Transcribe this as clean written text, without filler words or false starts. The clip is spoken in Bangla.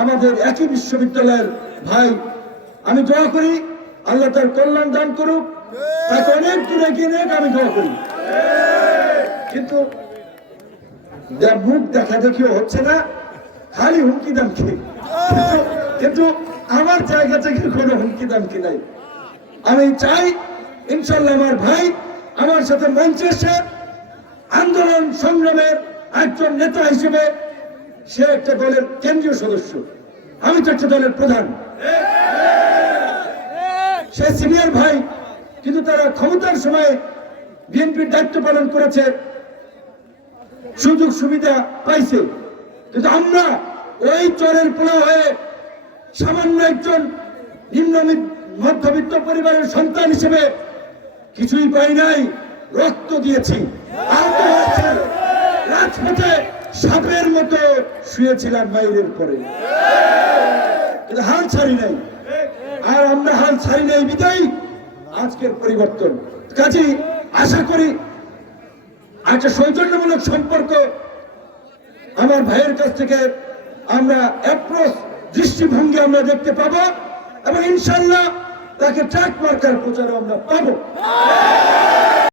আমাদের একই বিশ্ববিদ্যালয়ের ভাই। আমি দোয়া করি আল্লাহ তার কল্যাণ দান করুক, তাকে অনেক দূরে এগিয়ে নেক, আমি দোয়া করি। কিন্তু মুখ দেখা দেখিও হচ্ছে না, খালি হুমকি দামকি। কিন্তু আমার জায়গা থেকে কোনো হুমকি দামকি নাই। আমি চাই ইনশাল্লাহ আমার ভাই আমার সাথে মঞ্চে এসে আন্দোলন সংগ্রামের একজন নেতা হিসেবে, সে একটা দলের কেন্দ্রীয় সদস্য, আমি তো একটা দলের প্রধান, সে সিনিয়র ভাই, কিন্তু তারা ক্ষমতার সময় বিএনপির দায়িত্ব পালন করেছে, সুযোগ সুবিধা পাইছে। কিন্তু আমরা ওই চরের পোলা হয়ে সামান্য একজন নিম্ন মধ্যবিত্ত পরিবারের সন্তান হিসেবে কিছুই পাই নাই, রক্ত দিয়েছি, আহত হয়েছি, রাজপথে সাপের মতো শুয়েছিলাম মাইরের পরে, কিন্তু হাল ছাড়ি নাই। আর আমরা হাল ছাড়ি নাই বিদায় আজকের পরিবর্তন। কাজেই আশা করি একটা সৌজন্যমূলক সম্পর্ক আমার ভাইয়ের কাছ থেকে আমরা অ্যাপ্রোচ দৃষ্টিভঙ্গি আমরা দেখতে পাবো, এবং ইনশাল্লাহ তাকে ট্র্যাক মার্কার প্রচারও আমরা পাবো।